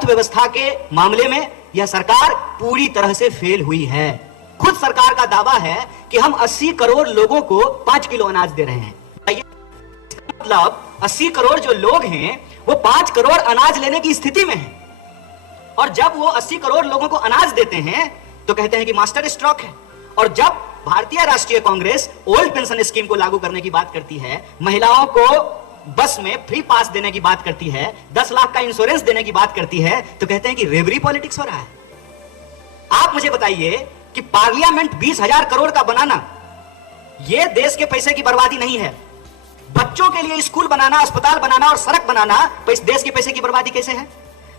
अर्थव्यवस्था के मामले में यह सरकार पूरी तरह से फेल हुई है। खुद सरकार का दावा है कि हम 80 करोड़ लोगों को 5 किलो अनाज दे रहे हैं। मतलब 80 करोड़ जो लोग हैं वो 5 करोड़ अनाज लेने की स्थिति में हैं, और जब वो 80 करोड़ लोगों को अनाज देते हैं तो कहते हैं कि मास्टर स्ट्रोक है। और जब भारतीय राष्ट्रीय कांग्रेस ओल्ड पेंशन स्कीम को लागू करने की बात करती है, महिलाओं को बस में फ्री पास देने की बात करती है, 10 लाख का इंश्योरेंस देने की बात करती है, तो कहते हैं कि रेवरी पॉलिटिक्स हो रहा है। आप मुझे बताइए कि पार्लियामेंट 20,000 करोड़ का बनाना यह देश के पैसे की बर्बादी नहीं है। बच्चों के लिए स्कूल बनाना, अस्पताल बनाना और सड़क बनाना देश के पैसे की बर्बादी कैसे है?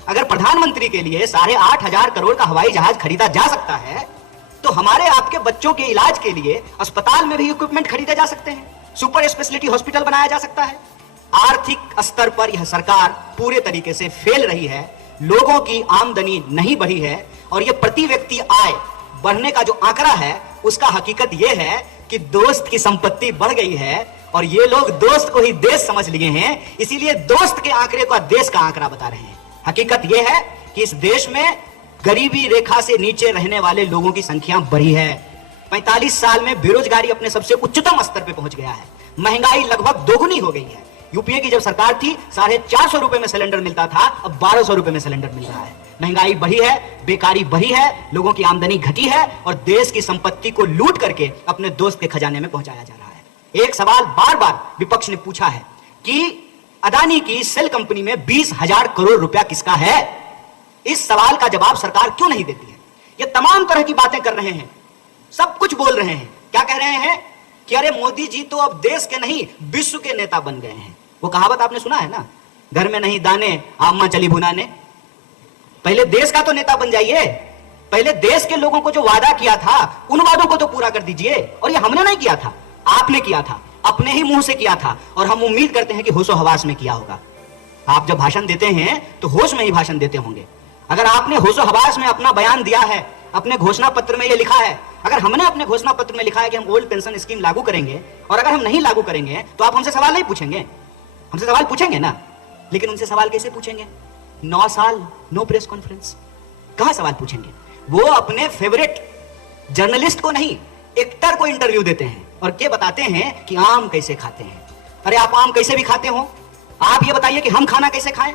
अगर प्रधानमंत्री के लिए 8,500 करोड़ का हवाई जहाज खरीदा जा सकता है, तो हमारे आपके बच्चों के इलाज के लिए अस्पताल में भी इक्विपमेंट खरीदे जा सकते हैं, सुपर स्पेशलिटी हॉस्पिटल बनाया जा सकता है। आर्थिक स्तर पर यह सरकार पूरे तरीके से फेल रही है। लोगों की आमदनी नहीं बढ़ी है, और यह प्रति व्यक्ति आय बढ़ने का जो आंकड़ा है उसका हकीकत यह है कि दोस्त की संपत्ति बढ़ गई है, और ये लोग दोस्त को ही देश समझ लिए हैं, इसीलिए दोस्त के आंकड़े को देश का आंकड़ा बता रहे हैं। हकीकत यह है कि इस देश में गरीबी रेखा से नीचे रहने वाले लोगों की संख्या बढ़ी है। 45 साल में बेरोजगारी अपने सबसे उच्चतम स्तर पर पहुंच गया है। महंगाई लगभग दोगुनी हो गई है। यूपीए की जब सरकार थी 450 रुपए में सिलेंडर मिलता था, अब 1200 रुपए में सिलेंडर मिल रहा है। महंगाई बढ़ी है, बेकारी बढ़ी है, लोगों की आमदनी घटी है, और देश की संपत्ति को लूट करके अपने दोस्त के खजाने में पहुंचाया जा रहा है। एक सवाल बार बार विपक्ष ने पूछा है कि अदानी की सेल कंपनी में 20,000 करोड़ रुपया किसका है? इस सवाल का जवाब सरकार क्यों नहीं देती है? ये तमाम तरह की बातें कर रहे हैं, सब कुछ बोल रहे हैं। क्या कह रहे हैं कि अरे मोदी जी तो अब देश के नहीं विश्व के नेता बन गए हैं। वो कहावत आपने सुना है ना, घर में नहीं दाने आम्मा चली भुनाने। पहले देश का तो नेता बन जाइए, पहले देश के लोगों को जो वादा किया था उन वादों को तो पूरा कर दीजिए। और ये हमने नहीं किया था, आपने किया था, अपने ही मुंह से किया था, और हम उम्मीद करते हैं कि होशो हवास में किया होगा। आप जब भाषण देते हैं तो होश में ही भाषण देते होंगे। अगर आपने होशो हवास में अपना बयान दिया है, अपने घोषणा पत्र में ये लिखा है, अगर हमने अपने घोषणा पत्र में लिखा है कि हम ओल्ड पेंशन स्कीम लागू करेंगे, और अगर हम नहीं लागू करेंगे तो आप हमसे सवाल नहीं पूछेंगे? हमसे सवाल पूछेंगे ना, लेकिन उनसे सवाल कैसे पूछेंगे? 9 साल नो प्रेस कॉन्फ्रेंस, कहां सवाल पूछेंगे? वो अपने फेवरेट जर्नलिस्ट को नहीं, एक्टर को इंटरव्यू देते हैं और क्या बताते हैं कि आम कैसे खाते हैं। अरे आप आम कैसे भी खाते हो, आप ये बताइए कि हम खाना कैसे खाएं?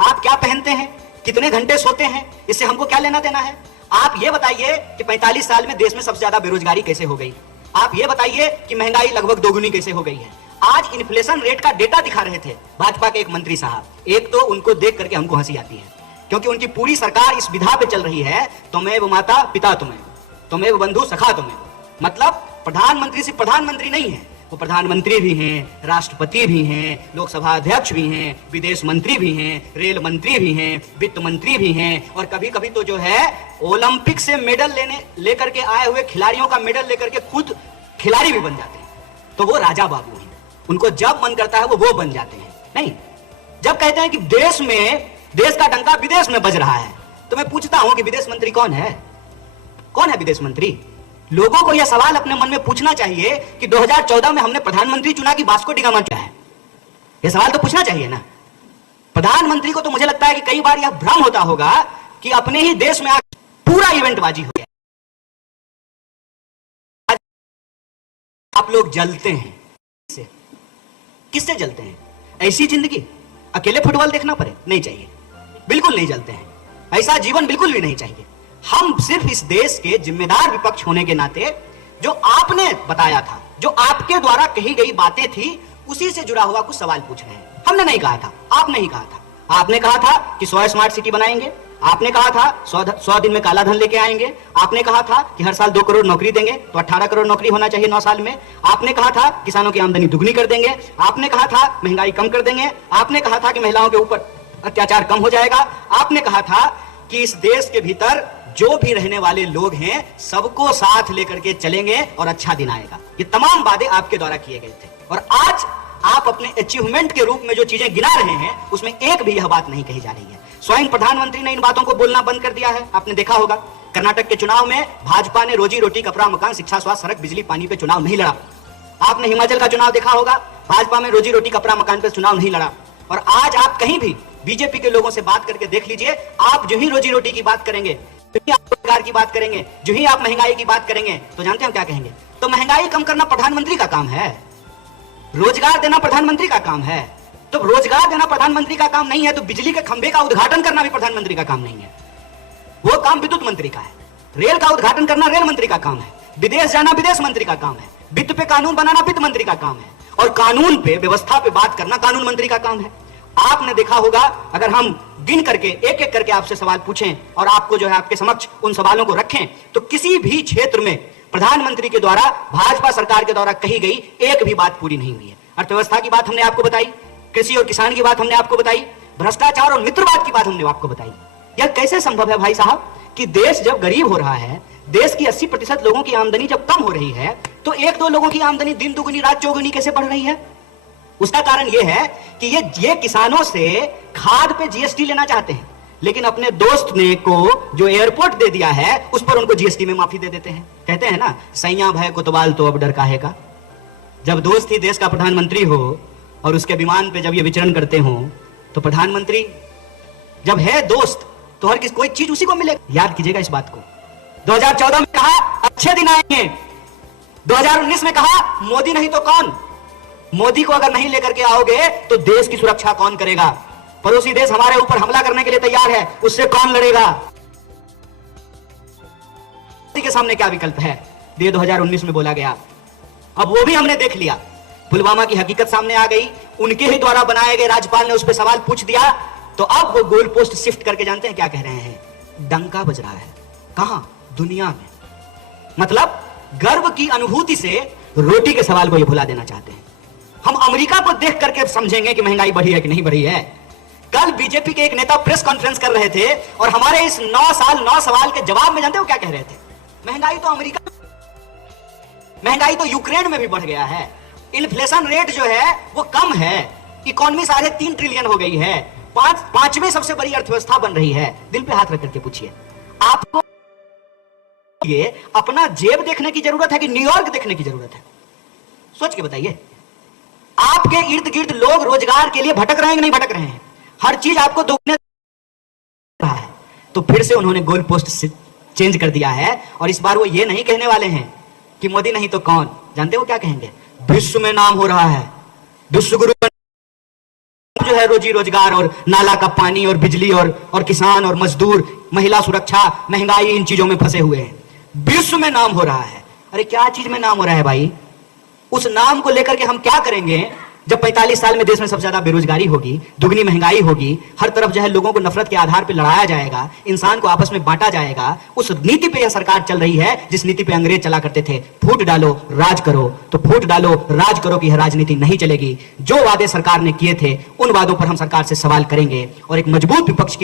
आप क्या पहनते हैं, कितने घंटे सोते हैं, इससे हमको क्या लेना देना है? आप ये बताइए कि 45 साल में देश में सबसे ज्यादा बेरोजगारी कैसे हो गई? आप ये बताइए कि महंगाई लगभग दोगुनी कैसे हो गई है? आज इन्फ्लेशन रेट का डेटा दिखा रहे थे भाजपा के एक मंत्री साहब। एक तो उनको देख करके हमको हंसी आती है, क्योंकि उनकी पूरी सरकार इस विधा पे चल रही है, तुम्हें माता पिता तुम्हें, तुम्हें बंधु सखा तुम्हें। मतलब प्रधानमंत्री सिर्फ प्रधानमंत्री नहीं है, वो प्रधानमंत्री भी हैं, राष्ट्रपति भी हैं, लोकसभा अध्यक्ष भी हैं, विदेश मंत्री भी हैं, रेल मंत्री भी हैं, वित्त मंत्री भी हैं, और कभी कभी तो जो है ओलंपिक से मेडल लेकर के आए हुए खिलाड़ियों का मेडल लेकर के खुद खिलाड़ी भी बन जाते हैं। तो वो राजा बाबू हैं, उनको जब मन करता है वो बन जाते हैं। नहीं, जब कहते हैं कि देश में देश का डंका विदेश में बज रहा है, तो मैं पूछता हूं कि विदेश मंत्री कौन है? कौन है विदेश मंत्री? लोगों को यह सवाल अपने मन में पूछना चाहिए कि 2014 में हमने प्रधानमंत्री चुना कि वास्को डी गामा क्या है? यह सवाल तो पूछना चाहिए ना। प्रधानमंत्री को तो मुझे लगता है कि कई बार यह भ्रम होता होगा कि अपने ही देश में पूरा इवेंटबाजी हो गया। आप लोग जलते हैं, किससे जलते हैं? ऐसी जिंदगी अकेले फुटबॉल देखना पड़े? नहीं चाहिए, बिल्कुल नहीं जलते हैं। ऐसा जीवन बिल्कुल भी नहीं चाहिए। हम सिर्फ इस देश के जिम्मेदार विपक्ष होने के नाते जो आपने बताया था, जो आपके द्वारा कही गई बातें थी, उसी से जुड़ा हुआ कुछ सवाल पूछ रहे हैं। हमने नहीं कहा था, आपने ही कहा था। आपने कहा था कि 100 स्मार्ट सिटी बनाएंगे, आपने कहा था 100 दिन में काला धन लेके आएंगे, आपने कहा था कि हर साल 2 करोड़ नौकरी देंगे, तो 18 करोड़ नौकरी होना चाहिए 9 साल में, आपने कहा था किसानों की आमदनी दुगनी कर देंगे, आपने कहा था महंगाई कम कर देंगे, आपने कहा था कि महिलाओं के ऊपर अत्याचार कम हो जाएगा, आपने कहा था कि इस देश के भीतर जो भी रहने वाले लोग हैं सबको साथ लेकर के चलेंगे और अच्छा दिन आएगा। ये तमाम वादे आपके द्वारा किए गए थे, और आज आप अपने अचीवमेंट के रूप में जो चीजें गिना रहे हैं उसमें एक भी यह बात नहीं कही जा रही है। स्वयं प्रधानमंत्री ने इन बातों को बोलना बंद कर दिया है। आपने देखा होगा कर्नाटक के चुनाव में भाजपा ने रोजी रोटी, कपड़ा, मकान, शिक्षा, स्वास्थ्य, सड़क, बिजली, पानी पे चुनाव नहीं लड़ा। आपने हिमाचल का चुनाव देखा होगा, भाजपा में रोजी रोटी, कपड़ा, मकान पे चुनाव नहीं लड़ा। और आज आप कहीं भी बीजेपी के लोगों से बात करके देख लीजिए, आप जो ही रोजी रोटी की बात करेंगे, जो ही आप रोजगार की बात करेंगे, जो ही आप महंगाई की बात करेंगे, तो जानते हैं हम क्या कहेंगे? तो महंगाई कम करना प्रधानमंत्री का काम है, रोजगार देना प्रधानमंत्री का काम है। तो रोजगार देना प्रधानमंत्री का काम नहीं है तो बिजली के खंभे का उद्घाटन करना भी प्रधानमंत्री का काम नहीं है, वो काम विद्युत मंत्री का है। रेल का उद्घाटन करना रेल मंत्री का काम है, विदेश जाना विदेश मंत्री का काम है, वित्त पे कानून बनाना वित्त मंत्री का काम है, और कानून पे, व्यवस्था पे बात करना कानून मंत्री का काम है। आपने देखा होगा, अगर हम गिन करके एक एक करके आपसे सवाल पूछें और आपको जो है आपके समक्ष उन सवालों को रखें, तो किसी भी क्षेत्र में प्रधानमंत्री के द्वारा, भाजपा सरकार के द्वारा कही गई एक भी बात पूरी नहीं हुई है। अर्थव्यवस्था की बात हमने आपको बताई, कृषि और किसान की बात हमने आपको बताई, भ्रष्टाचार और मित्रवाद की बात हमने आपको बताई। यह कैसे संभव है भाई साहब कि देश जब गरीब हो रहा है, देश की 80% लोगों की आमदनी जब कम हो रही है, तो एक दो लोगों की आमदनी दिन दुगुनी रात चौगुनी कैसे बढ़ रही है? उसका कारण यह है कि ये किसानों से खाद पे जीएसटी लेना चाहते हैं, लेकिन अपने दोस्त ने को जो एयरपोर्ट दे दिया है उस पर उनको जीएसटी में माफी दे देते हैं। कहते हैं ना, सैया भय कोतवाल तो अब डर काहे का। जब दोस्त ही देश का प्रधानमंत्री हो और उसके विमान पे जब ये विचरण करते हो, तो प्रधानमंत्री जब है दोस्त तो हर कोई चीज उसी को मिलेगा। याद कीजिएगा इस बात को। 2014 में कहा अच्छे दिन आएंगे, 2019 में कहा मोदी नहीं तो कौन। मोदी को अगर नहीं लेकर के आओगे तो देश की सुरक्षा कौन करेगा? पड़ोसी देश हमारे ऊपर हमला करने के लिए तैयार है, उससे कौन लड़ेगा? के सामने क्या विकल्प है? ये 2019 में बोला गया, अब वो भी हमने देख लिया। पुलवामा की हकीकत सामने आ गई, उनके ही द्वारा बनाए गए राज्यपाल ने उस पर सवाल पूछ दिया, तो अब वो गोल पोस्ट शिफ्ट करके जानते हैं क्या कह रहे हैं? डंका बज रहा है। कहां? दुनिया में। मतलब गर्व की अनुभूति से रोटी के सवाल को ये भुला देना चाहते हैं। हम अमेरिका को देख करके समझेंगे कि महंगाई बढ़ी है कि नहीं बढ़ी है। कल बीजेपी के एक नेता प्रेस कॉन्फ्रेंस कर रहे थे और हमारे इस 9 साल 9 सवाल के जवाब में जानते हो क्या कह रहे थे? महंगाई तो अमेरिका, महंगाई तो यूक्रेन में भी बढ़ गया है, इन्फ्लेशन रेट जो है वो कम है, इकोनॉमी 3.5 ट्रिलियन हो गई है, पांचवें सबसे बड़ी अर्थव्यवस्था बन रही है। दिल पे हाथ रख करके पूछिए, आपको ये अपना जेब देखने की जरूरत है कि न्यूयॉर्क देखने की जरूरत है? सोच के बताइए। आपके इर्द गिर्द लोग रोजगार के लिए भटक रहे हैं कि नहीं भटक रहे हैं? हर चीज आपको दुगने रहा है। तो फिर से उन्होंने गोल पोस्ट चेंज कर दिया है और इस बार वो ये नहीं कहने वाले हैं कि मोदी नहीं तो कौन। जानते हो क्या कहेंगे? विश्व में नाम हो रहा है, विश्व गुरु जो है रोजी रोजगार और नाला का पानी और बिजली और किसान और मजदूर, महिला सुरक्षा, महंगाई, इन चीजों में फंसे हुए हैं। विश्व में नाम हो रहा है। अरे क्या चीज में नाम हो रहा है भाई? उस नाम को लेकर के हम क्या करेंगे जब 45 साल में देश में सबसे ज्यादा बेरोजगारी होगी, दुगनी महंगाई होगी, हर तरफ जो है लोगों को नफरत के आधार पर लड़ाया जाएगा, इंसान को आपस में बांटा जाएगा। उस नीति पे यह सरकार चल रही है जिस नीति पे अंग्रेज चला करते थे, फूट डालो राज करो। तो फूट डालो राज करो की यह राजनीति नहीं चलेगी। जो वादे सरकार ने किए थे उन वादों पर हम सरकार से सवाल करेंगे और एक मजबूत विपक्ष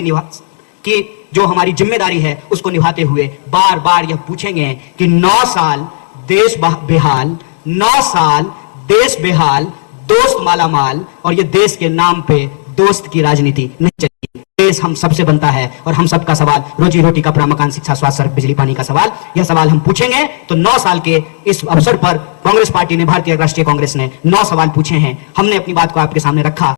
की जो हमारी जिम्मेदारी है उसको निभाते हुए बार बार यह पूछेंगे कि 9 साल देश बेहाल, 9 साल देश बेहाल, दोस्त मालामाल, और ये देश के नाम पे दोस्त की राजनीति नहीं चलेगी। देश हम सबसे बनता है और हम सबका सवाल रोजी रोटी, कपड़ा, मकान, शिक्षा, स्वास्थ्य, सड़क, बिजली, पानी का सवाल, यह सवाल हम पूछेंगे। तो 9 साल के इस अवसर पर कांग्रेस पार्टी ने, भारतीय राष्ट्रीय कांग्रेस ने 9 सवाल पूछे हैं। हमने अपनी बात को आपके सामने रखा।